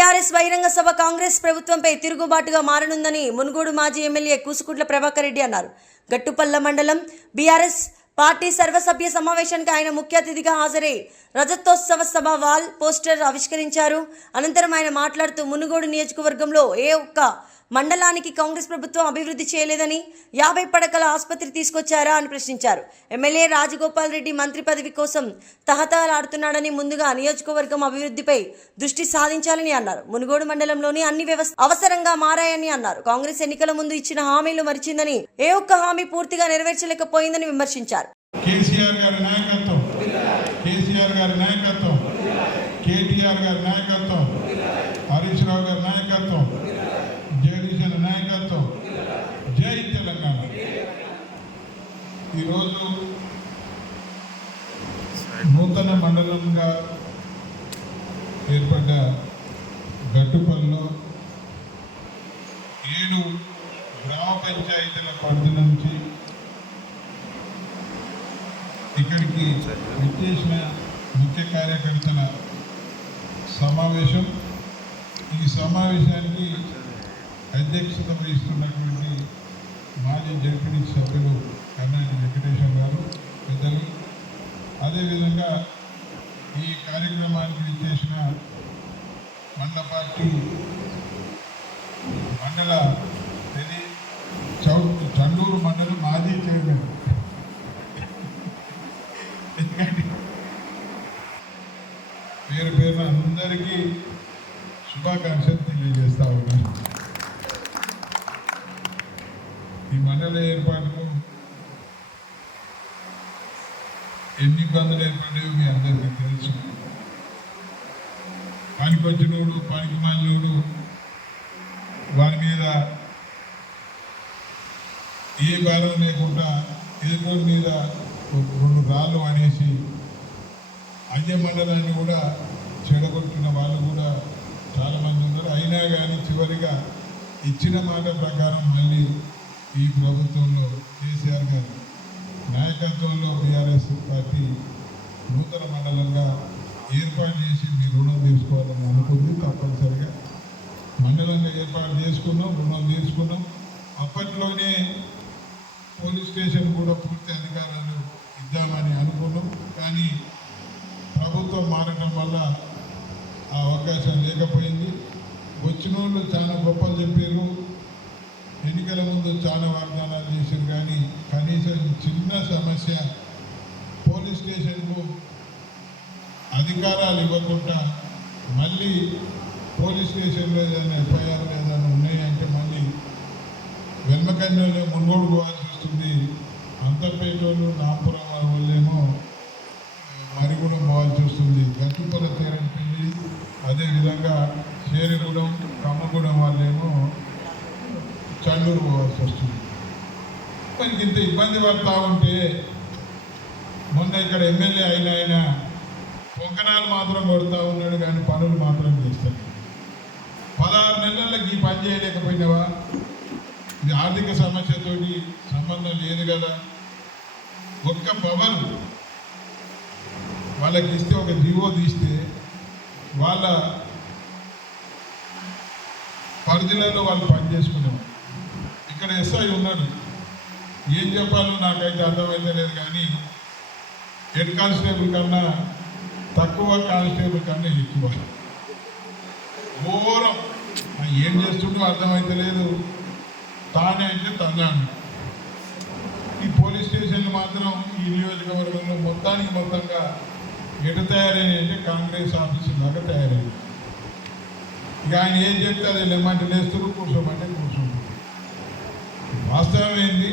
TRS బహిరంగ సభ కాంగ్రెస్ ప్రభుత్వంపై తిరుగుబాటుగా మారనుందని మునుగోడు మాజీ ఎమ్మెల్యే కూసుకుంట్ల ప్రభాకర్ రెడ్డి అన్నారు. గట్టుపల్ల మండలం బీఆర్ఎస్ పార్టీ సర్వసభ్య సమావేశానికి ఆయన ముఖ్య అతిథిగా హాజరై రజతోత్సవ సభ వాల్ పోస్టర్ ఆవిష్కరించారు. అనంతరం ఆయన మాట్లాడుతూ మునుగోడు నియోజకవర్గంలో ఏ ఒక్క మండలానికి కాంగ్రెస్ ప్రభుత్వం అభివృద్ధి చేయలేదని 50 పడకల ఆసుపత్రి తీసుకొచ్చారా అని ప్రశ్నించారు. ఎమ్మెల్యే రాజగోపాల్ రెడ్డి మంత్రి పదవి కోసం తహతహలాడుతున్నాడని, ముందుగా నియోజకవర్గం అభివృద్ధిపై దృష్టి సాధించాలని అన్నారు. మునుగోడు మండలంలోని అన్ని వ్యవస్థ అవసరంగా మారాయని అన్నారు. కాంగ్రెస్ ఎన్నికల ముందు ఇచ్చిన హామీలు మరిచిందని, ఏ ఒక్క హామీ పూర్తిగా నెరవేర్చలేకపోయిందని విమర్శించారు. కేసీఆర్ గారి నాయకత్వం, కేసీఆర్ గారి నాయకత్వం, కేటీఆర్ గారి నాయకత్వం, హరీష్ రావు గారి నాయకత్వం, జగదీశన్ నాయకత్వం, జై తెలంగాణ. ఈరోజు నూతన మండలంగా ఏర్పడ్డ గట్టుపల్లిలో 7 గ్రామ పంచాయతీల పరిధి నుంచి ఇక్కడికి విచ్చేసిన ముఖ్య కార్యకర్తల సమావేశం. ఈ సమావేశానికి అధ్యక్షత వహిస్తున్నటువంటి మాజీ జడ్పీటీ సభ్యులు కన్నాని వెంకటేశ్వర గారు పెద్దలు, అదేవిధంగా ఈ కార్యక్రమానికి విచ్చేసిన మండల పార్టీ మండల చండూరు మండలం మాజీ చైర్మన్ పేరు పేరున అందరికీ శుభాకాంక్షలు తెలియజేస్తా ఉన్నాను. ఈ మండల ఏర్పాటుకు ఎన్ని ఇబ్బందులు ఏర్పడ్డాయో మీ అందరికీ తెలుసు. పనికొచ్చినోడు, పనికి మాలినోడు వారి మీద ఏ భారం లేకుండా ఎదుటి మీద 2 రాళ్ళు అనేసి అయ్య మండలాన్ని కూడా చెడగొట్టిన వాళ్ళు కూడా చాలామంది ఉన్నారు. అయినా కానీ చివరిగా ఇచ్చిన మాట ప్రకారం మళ్ళీ ఈ ప్రభుత్వంలో కేసీఆర్ గారి నాయకత్వంలో బీఆర్ఎస్ పార్టీ నూతన మండలంగా ఏర్పాటు చేసి మీ రుణం తీసుకోవాలని అనుకుంది. తప్పనిసరిగా మండలంగా ఏర్పాటు చేసుకున్నాం, రుణం తీసుకున్నాం. అప్పట్లోనే పోలీస్ స్టేషన్ కూడా పూర్తి అధికారాలు ఇద్దామని అనుకున్నాం. కానీ ప్రభుత్వం మారడం వల్ల ఆ అవకాశం లేకపోయింది. వచ్చిన వాళ్ళు చాలా గొప్పలు చెప్పారు, ఎన్నికల ముందు చాలా వాగ్దానాలు చేశారు. కానీ కనీసం చిన్న సమస్య పోలీస్ స్టేషన్కు అధికారాలు ఇవ్వకుండా మళ్ళీ పోలీస్ స్టేషన్లో ఏదైనా ఎఫ్ఐఆర్ ఏదైనా ఉన్నాయంటే మళ్ళీ వెల్మకన్యలో మున్గోడు పోవాల్సి వస్తుంది. అంతర్పేటోళ్ళు నాంపురం వాళ్ళేమో మరిగూడెం పోవాల్సి వస్తుంది. గట్టుపల్ల తీరంపల్లి, అదేవిధంగా చేరిగూడెం, కమ్మగూడెం వాళ్ళేమో చండూరు పోవాల్సి వస్తుంది. మనకి ఇంత ఇబ్బంది పడతా ఉంటే మొన్న ఇక్కడ ఎమ్మెల్యే ఆయన పొంకనాలు మాత్రం కొడుతూ ఉన్నాడు, కానీ పనులు మాత్రం చేస్తాడు. 16 నెలలకి ఈ పని చేయలేకపోయినావా? ఇది ఆర్థిక సమస్యతోటి సంబంధం లేదు కదా. ఒక్క పవర్ వాళ్ళకి ఇస్తే, ఒక జీవో తీస్తే వాళ్ళ పరిధిలో వాళ్ళు పని చేసుకునేవారు. ఇక్కడ ఎస్ఐ ఉన్నాడు, ఏం చెప్పాలో నాకైతే అర్థమైతే లేదు. కానీ హెడ్ కానిస్టేబుల్ కన్నా తక్కువ, కానిస్టేబుల్ కన్నా ఎక్కువ. ఘోరం, ఏం చేస్తుండో అర్థమైతే లేదు. తానే అంటే తన్నాను. ఈ పోలీస్ స్టేషన్లు మాత్రం ఈ నియోజకవర్గంలో మొత్తంగా ఎటు తయారైనాయి అంటే కాంగ్రెస్ ఆఫీసు లాగా తయారైంది. ఇక ఆయన ఏం చెప్తే అది లేమంటే లేస్తారు, కూర్చోమంటే కూర్చుంటారు. వాస్తవం ఏంది,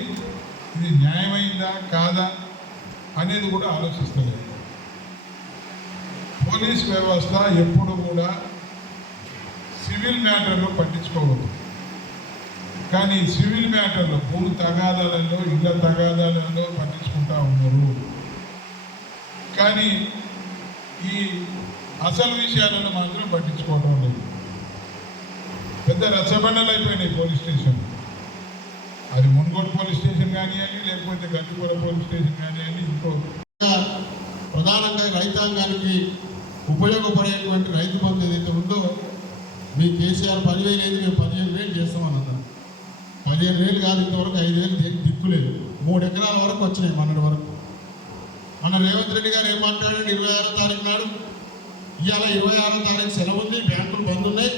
ఇది న్యాయమైందా కాదా అనేది కూడా ఆలోచిస్తలేదు. పోలీస్ వ్యవస్థ ఎప్పుడు కూడా సివిల్ మ్యాటర్లో పట్టించుకోవద్దు. కానీ సివిల్ మ్యాటర్లో, భూమి తగాదాలలో, ఇళ్ల తగాదాలలో పట్టించుకుంటా ఉన్నారు. కానీ ఈ అసలు విషయాలను మాత్రం పట్టించుకోవడం లేదు. పెద్ద రచ్చబండలు అయిపోయినాయి పోలీస్ స్టేషన్. అది మున్గోడు పోలీస్ స్టేషన్ కానివ్వండి, లేకపోతే గట్టుపల్ల పోలీస్ స్టేషన్ కానివ్వండి, ఇంకో ప్రధానంగా రైతాంగానికి ఉపయోగపడేటువంటి రైతు బంధు ఏదైతే ఉందో మీ కేసీఆర్ 10,000 అయింది, మేము 15,000 చేస్తామని అన్నారు. 15,000 కాదు, ఇంతవరకు 5,000 దేనికి దిక్కులేదు. 3 ఎకరాల వరకు వచ్చినాయి మొన్నటి వరకు. మన రేవంత్ రెడ్డి గారు ఏం మాట్లాడాడు 26వ తారీఖు నాడు, ఇవాళ 26వ తారీఖు సెలవు ఉంది, బ్యాంకులు బంద్ ఉన్నాయి,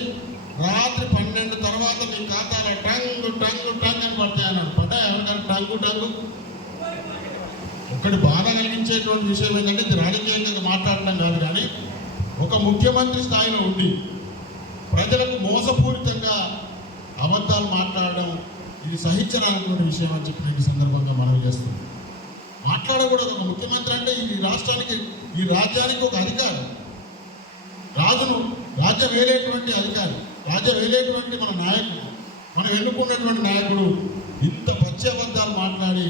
రాత్రి 12 తర్వాత మీ ఖాతాలో టంగు టంగు టంగ్ అని పడతాయన్నాడు. పడ్డాయి ఎవరికైనా టంగు టంగు? ఒకటి బాధ కలిగించేటువంటి విషయం ఏంటంటే, ఇది రాజకీయంగా మాట్లాడటం కాదు, కానీ ఒక ముఖ్యమంత్రి స్థాయిలో ఉండి ప్రజలకు మోసపూరితంగా అబద్ధాలు మాట్లాడడం ఇది సహించరానటువంటి విషయం అని చెప్పి ఈ సందర్భంగా మనవి చేస్తున్నాం. మాట్లాడకూడదు. ఒక ముఖ్యమంత్రి అంటే ఈ రాష్ట్రానికి, ఈ రాజ్యానికి ఒక అధికారి, రాజ్యం వేలేటువంటి అధికారి, రాజ్యం వేలేటువంటి మన నాయకుడు, మనం ఎన్నుకున్నటువంటి నాయకుడు ఇంత పచ్చి అబద్ధాలు మాట్లాడి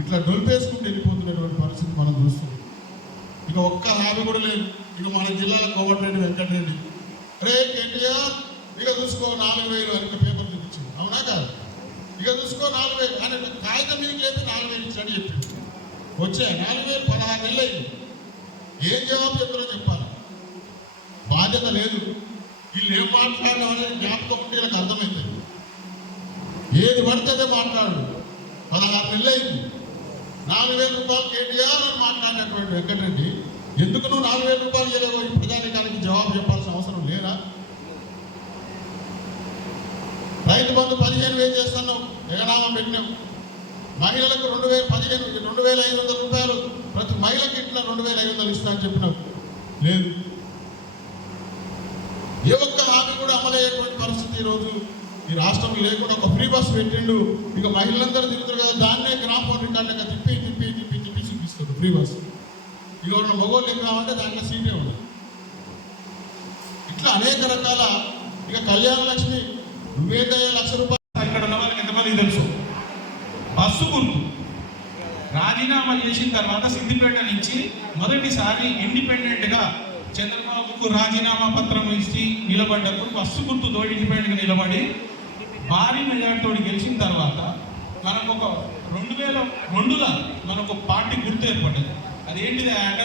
ఇట్లా డొల్పేసుకుంటూ వెళ్ళిపోతున్నటువంటి పరిస్థితి మనం చూస్తున్నాం. ఇక ఒక్క హామీ కూడా లేదు. ఇక మన జిల్లాలో కోమటిరెడ్డి వెంకటరెడ్డి, రే కేటీఆర్ ఇక చూసుకో 4,000 అని పేపర్ చూపించింది, అవునా కాదు? ఇక చూసుకో 4,000 అని కాగితం మీద లేదు, 4,000 ఇచ్చాడు చెప్పింది. వచ్చాయి 4,000 16 నెలలు అయింది. ఏం జవాబు చెప్తారో చెప్పాలి. బాధ్యత లేదు. వీళ్ళు ఏం మాట్లాడడం అనేది జ్ఞాపకం ఉంటే వీళ్ళకి అర్థమవుతుంది. ఏది పడితే అదే మాట్లాడు. 16 నెలలు అయింది. 4,000 రూపాయలు కేటీఆర్ అని మాట్లాడినటువంటి వెంకటరెడ్డి ఎందుకు నువ్వు 4,000 రూపాయలు ఇవ్వలేవో ఈ ప్రజానికానికి జవాబు చెప్పాల్సిన అవసరం లేదా? రైతు బంధు 15,000 చేస్తున్నావు, ఎగనామం పెట్టినావు. మహిళలకు 2,500 రూపాయలు ప్రతి మహిళకి ఇట్లా 2,500 ఇస్తా అని చెప్పినావు, లేదు. ఏ ఒక్క హామీ కూడా అమలయ్యేటువంటి పరిస్థితి ఈరోజు ఈ రాష్ట్రం లేకుండా ఒక ఫ్రీ బస్ పెట్టిండు. ఇక మహిళలందరూ తిరుగుతారు కదా, దాన్నే గ్రామ ఫోన్ రికార్డుగా తిప్పి తిప్పి తిప్పి తిప్పి చూపిస్తారు ఫ్రీ బస్. ఇక ఉన్న మగోళ్ళు ఎక్కువ దాంట్లో సీటే ఉండదు. ఇట్లా అనేక రకాల, ఇక కళ్యాణ లక్ష్మి నువ్వేదయ్యా 1,00,000 రూపాయలు. ఇక్కడ ఉన్న వాళ్ళకి ఎంతమందికి తెలుసు, బస్సు గుర్తు రాజీనామా చేసిన తర్వాత సిద్దిపేట నుంచి మొదటిసారి ఇండిపెండెంట్గా చంద్రబాబుకు రాజీనామా పత్రం ఇచ్చి నిలబడ్డప్పుడు బస్సు గుర్తుతో ఇండిపెండెంట్గా నిలబడి భారీ మెజార్టీతో గెలిచిన తర్వాత మనకు ఒక 2002లో మనకు పార్టీ గుర్తు ఏర్పడ్డది. అదేంటిది అంటే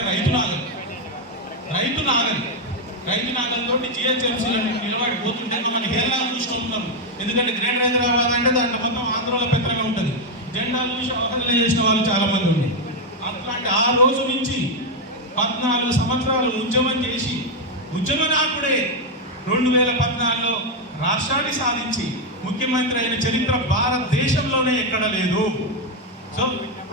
రైతు నాగల్ తోటి జిహెచ్ఎంసీలో నిలబడి పోతుంటే మన హేళన చూసుకుంటున్నారు. ఎందుకంటే గ్రేటర్ హైదరాబాద్ అంటే దాంట్లో మొత్తం ఆంధ్రలో పెద్దగా ఉంటుంది. జెండాలు చూసి అవహేళన చేసిన వాళ్ళు చాలా మంది ఉంది. అట్లాంటి ఆ రోజు నుంచి 14 సంవత్సరాలు ఉద్యమం చేసి ఉద్యమ నాయకుడే 2014లో రాష్ట్రాన్ని సాధించి ముఖ్యమంత్రి అయిన చరిత్ర భారతదేశంలోనే ఎక్కడ లేదు. సో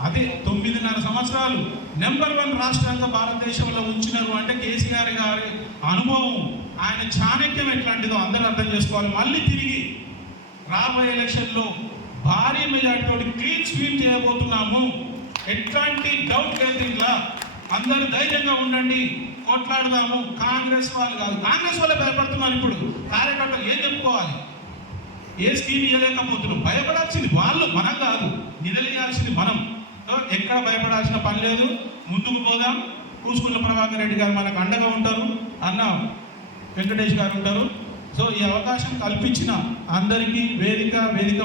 అదే 9.5 సంవత్సరాలు నెంబర్ 1 రాష్ట్రంగా భారతదేశంలో ఉంచినారు అంటే కేసీఆర్ గారి అనుభవం, ఆయన చాణక్యం ఎట్లాంటిదో అందరూ అర్థం చేసుకోవాలి. మళ్ళీ తిరిగి రాబోయే ఎలక్షన్లో భారీ మెజార్టీతో క్లీన్ స్వీప్ చేయబోతున్నాము. ఎట్లాంటి డౌట్ లేదు. ఇట్లా అందరూ ధైర్యంగా ఉండండి, కొట్లాడదాము. కాంగ్రెస్ వాళ్ళు కాదు, కాంగ్రెస్ వాళ్ళే భయపడుతున్నారు. ఇప్పుడు కార్యకర్తలు ఏం చెప్పుకోవాలి, ఏ స్కీమ్ ఇవ్వలేకపోతున్నాం. భయపడాల్సింది వాళ్ళు, మనం కాదు. నిలదీయాల్సింది మనం. ఎక్కడ భయపడాల్సిన పని లేదు. ముందుకు పోదాం. కూసుకుల ప్రభాకర్ రెడ్డి గారు మనకు అండగా ఉంటారు, అన్న వెంకటేష్ గారు ఉంటారు. సో ఈ అవకాశం కల్పించిన అందరికీ, వేదిక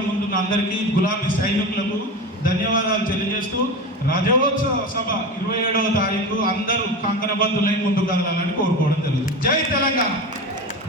ముందున్న అందరికీ, గులాబీ సైనికులకు ధన్యవాదాలు తెలియజేస్తూ రజోత్సవ సభ 27వ తారీఖు అందరూ కంకణబద్దులై ముందుకు కదలాలని కోరుకోవడం జరుగుతుంది. జై తెలంగాణ.